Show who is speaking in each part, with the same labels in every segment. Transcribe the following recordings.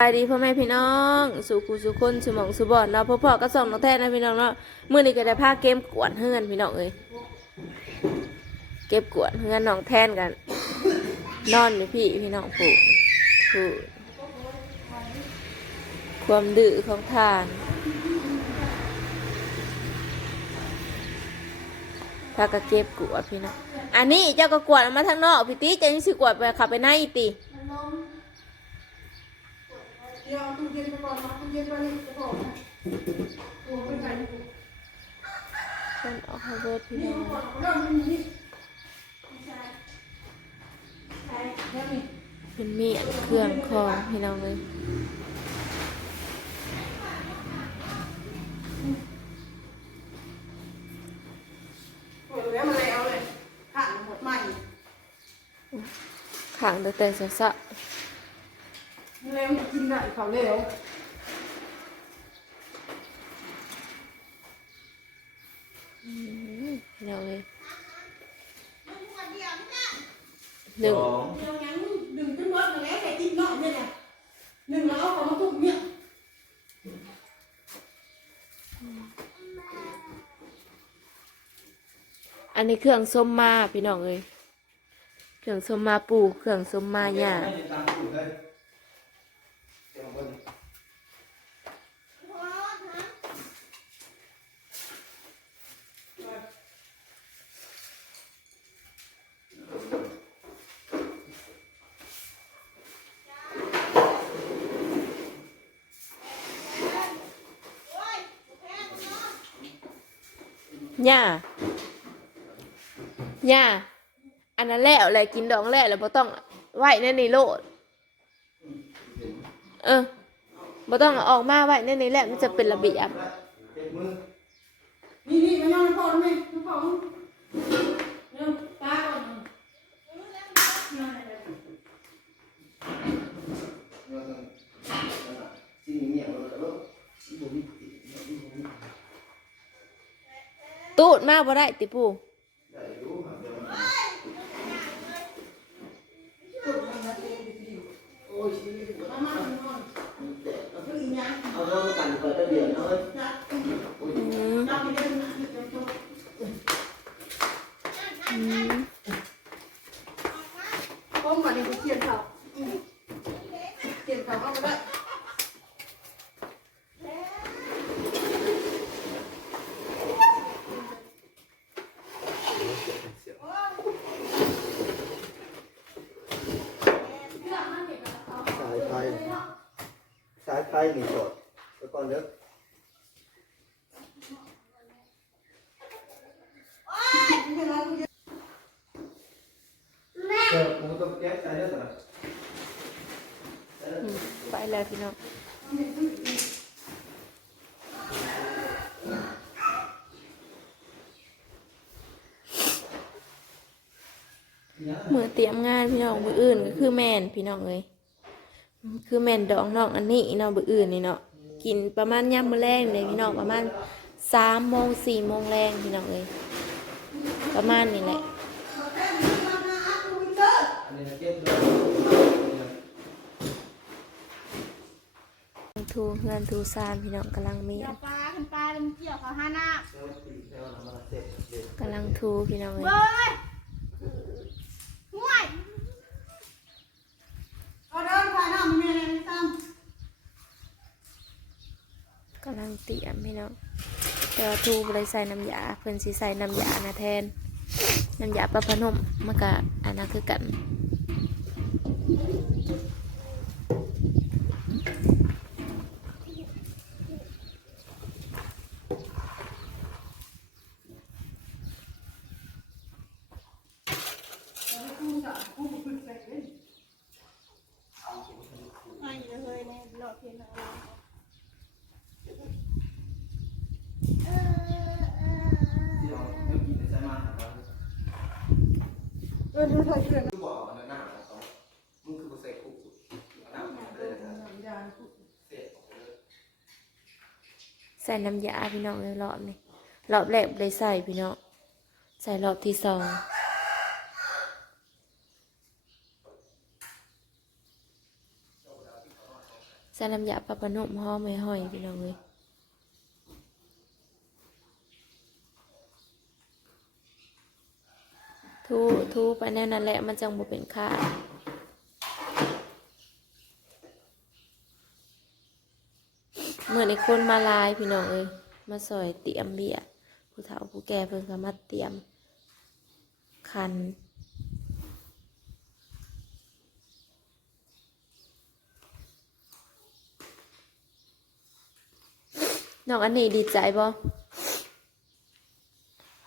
Speaker 1: สวัสดีพ่อแม่พี่น้องสู่กูสู่คนสู่หมองสู่บอนเนาะพ่อพ่อก็ส่งน้องแท้นะพี่น้องเนาะมื้อนี้ก็ได้พาเกมกวนเฮือนพี่น้องเอ้ยเก็บกวนเฮือนน้องแทนกัน นอนอยู่พี่พี่น้องผู้ผู้ความดื้อของทานพาก็เก็บกวดพี่น้องอันนี้เจ้าก็กวดเอามาทางนอกพี่ติเจ้ายังสิกวดไปขับไปในอีติ
Speaker 2: เดี๋ยวเอาตู้เย็นไปก่อนนะตู้เย็นไปนี่จะบอกนะโอ้ไม่ใช่
Speaker 1: คนออกมาเบิดพี่
Speaker 2: นี่
Speaker 1: น้อง
Speaker 2: ก่อนเอาเรื่องนี้นี่ไม่ใช่ใช่แล้วนี่
Speaker 1: เป็นมีดเครื่องคองพี่น้องเลย
Speaker 2: โอ้ยแล้วมาแล้วเลยผ่านหมดใหม่
Speaker 1: ขังตั้งแต่สะสะ
Speaker 2: แล้วกินได้เขาแล้ว
Speaker 1: พี่น้องเลยหนึ่ง
Speaker 2: เดี๋ยวยังหนึ่งเป็นวัดมาแล้วแต่กินนอกเนี่ยหนึ่งแล้วเอาของมาทุกเนี่ย
Speaker 1: อันนี้เครื่องส้มมาพี่น้องเลยเครื่องส้มมาปูเครื่องส้มมาหญ้า
Speaker 3: ไม่ได้ตามสูตรเลยเดี๋ยวมาเบิ่ง
Speaker 1: หญ้าหญ้าอันนั้นแล้วอะไรกินดองแล้วแล้วบ่ต้องไหวในนี่โลด เออบ่ต้องเอาออกมาไหวในนี่แหละมันจะเป็นระเบียบ
Speaker 2: นี่นี่มานอนพ่อแล้วไหมพ่อ ตู
Speaker 1: ดมาบ่ได้ติปู
Speaker 3: ได้รู้หาเดี๋ยวมันโอ้ยชีวิต
Speaker 2: มามานอนเอา
Speaker 3: สิใส่เด้ออื
Speaker 1: มไปแล้วพี่น้องมือเตรียมงานพี่น้องมืออื่นก็คือแม่นพี่น้องเลย คือแม่นดองน้องอันนี้เนาะมืออื่นนี่เนาะกินประมาณย่ำมื้อแรงเลยพี่น้องประมาณสามโมงสี่โมงแรงพี่น้องเลยประมาณนี้แหละ
Speaker 3: อันนี้เจ็บด้วย
Speaker 1: ทูเฮือนทูซานพี่น้องกำลังมี
Speaker 4: เกี่ยวปลาขึ้นปลาแล้วมันเกี่ยวเขาห้าหน้า
Speaker 3: เจ้าตีเจ้าทำมาเสร็จเด็ด
Speaker 1: กำลังทูพี่น้องเลย
Speaker 4: เบ้ยห่วย
Speaker 2: เอาเดินไปน้ำแม่ตาม
Speaker 1: กำลังเตรียมพี่น้องแต่ว่าทูบริใส่น้ำยาเพิ่นสีใส่น้ำยานะแทนน้ำยาปลาพนมมันก็อันนั้นคือกัน
Speaker 4: ไอ้เลยเนี่ยหลอดเทียนอะไร
Speaker 3: ที่เราเมื่อกี้ได้ใช้มาครับ
Speaker 2: เดินดูเถอเพื่อน
Speaker 3: คือบอกว่าหน้าของเขามึงคือบ่ใส่คุกน้ำมันเลยนะเสร็จออกเลย
Speaker 1: ใส่น้ำยาพี่น้องเลยรอบนี้รอบแรกเลยใส่พี่น้องใส่รอบที่สองใส่น้ำยาปลาปลานุ่มหอมไม่ห้อยพี่น้องเลย ทูทูไปแน่นั่นแหละมันจังบ่เป็นค่าเหมื่อในคนมาลายพี่น้องเอ้ยมาซอยเตรียมเบียผู้เฒ่าผู้แก่เพิ่นก็มาเตรียม คันน้องอันนี้ดีใจบ่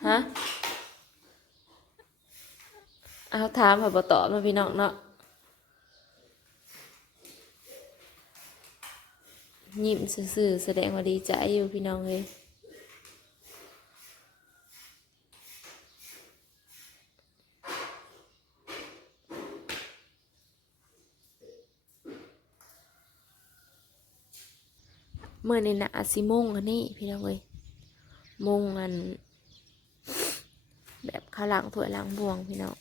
Speaker 1: ฮะ เอาถามผ่าบ่ตอบมาพี่น้องเนาะยิ้มซื่อๆแสดงว่าดีใจอยู่พี่น้องเลยเมื่อนี่นะอาสิมงอันนี้พี่น้องเลยมงอัน แบบข้าวหลังถ้วยหลังบวงพี่น้อง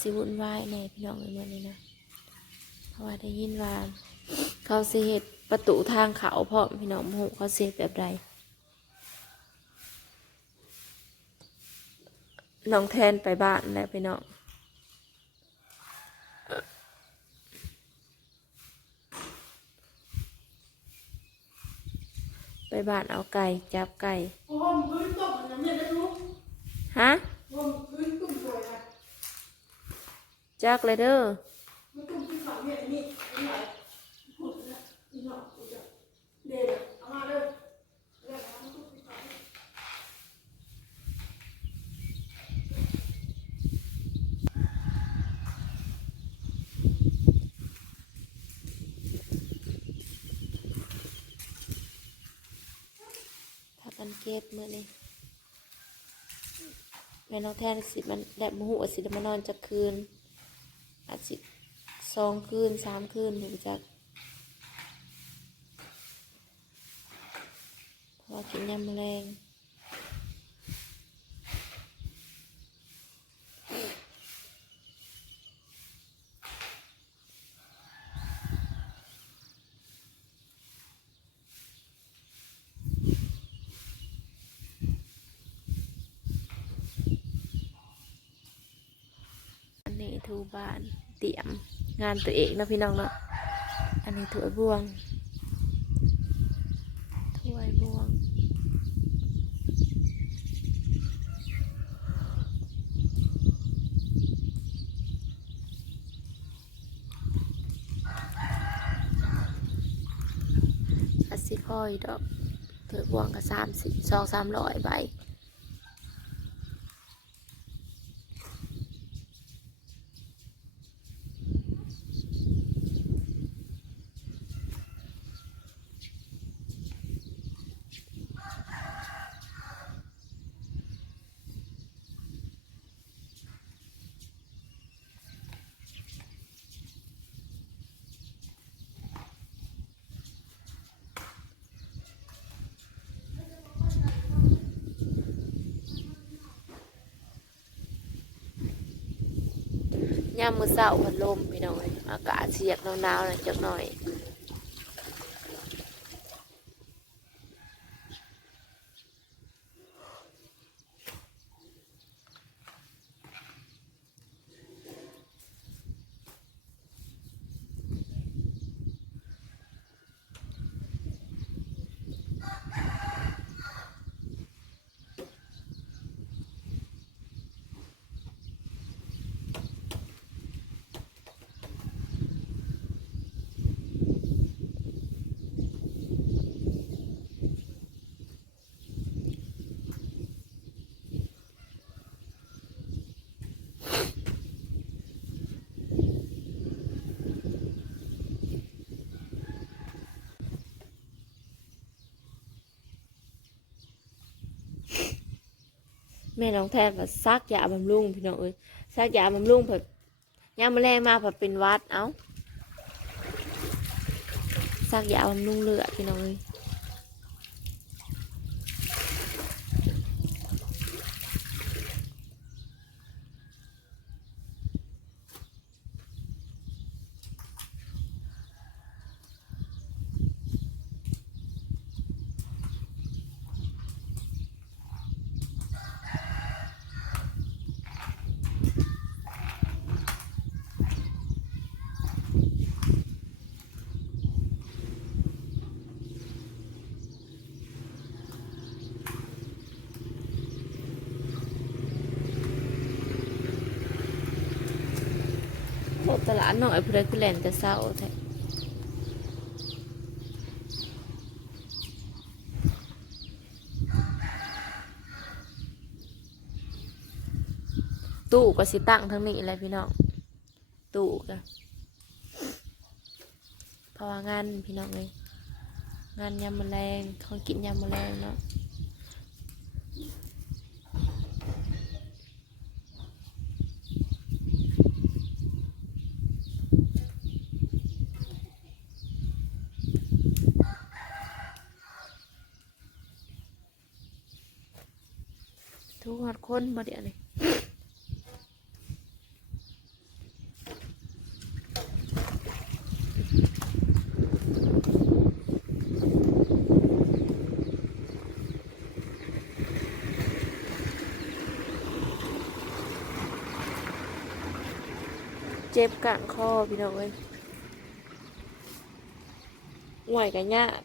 Speaker 1: สิวุ่นวายในพี่น้องเลยเมื่อนี้นะเพราะว่าได้ยินว่า เขาเหตุประตูทางเขาเพราะพี่น้องโมโหเขาเสียแบบใดน้องแทนไปบ้านแล้วพี่น้องไปบ้านเอาไก่จับไก่
Speaker 2: โอ้โหพื้นตกอย่างนี้ได้รู้
Speaker 1: ฮะ
Speaker 2: โอ้โหพื้นตุ่มสวยนะ
Speaker 1: จักเลยเด้อ
Speaker 2: เขาเนี่ยนี่นี่ไหนหุ่นนะนี่เนาะเด็ดเอามาเลยเด็ดเอามาตุ่มที่เขา
Speaker 1: ถ้ากันเกตเมื่อนี้แม่น้องแทนสิมันแดดมหูอาจสิได้มานอนจักคืน อาจจะสองคืนสามคืนถึงจักเพราะกินยำแมลง นนี้ทูบ้านเตรียม งานตัวเองนะพี่น้องเนาะอันนี้ถ้วยบวงถ้วยบวงอาสิคอยดอกเถือบวงกับสามสิบสองสามร้อยใบ ย่ามมือเศร้าพัดลมพี่น้องเอ้ยอากาศเสียกหนาวๆน่อยจักหน่อย แม่น้องแทนว่าซักยาบำรุงพี่น้องเอ้ยซักยาบำรุงเพิ่นยามมาแรงมาเพิ่นเป็นวัดเอ้าซักยาบำรุงเลือดพี่น้องเอ้ย ตลาดหน่อยเพื่อคือแลนแต่เศร้าแท้ตู้ก็สิตั้งทั้งนี้แหละพี่น้องตู้ก็เพราะว่างานพี่น้องเลยงานยำแมลงของกินยำแมลงเนาะ อดคนมาเดี๋ยวนี้เจ็บกลางคอพี่น้องเอ้ยห่วยกันยาก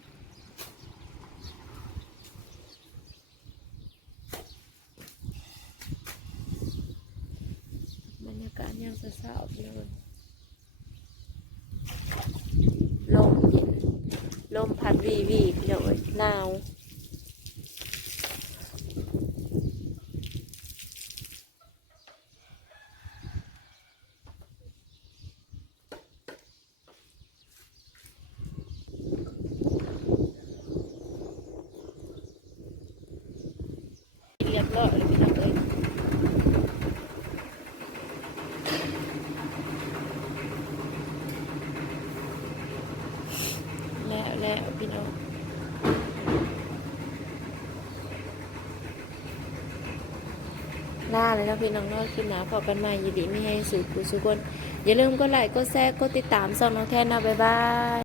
Speaker 1: บรรยากาศยามเช้าๆพี่น้องลมเย็นลมพัด วีวีพี่น้องเอ้ยหนาวเรียบร้อยเลยพี่น้องเอ้ย แล้วแล้วพี่น้อง ลาเลยนะพี่น้องเนอกคลิปหนาพอกันใหม่ยินดีไม่ให้สู่กูสุกคนอย่าลืมกดไลค์กดแชร์กดติดตามส่องน้องแทนนะบ๊ายบาย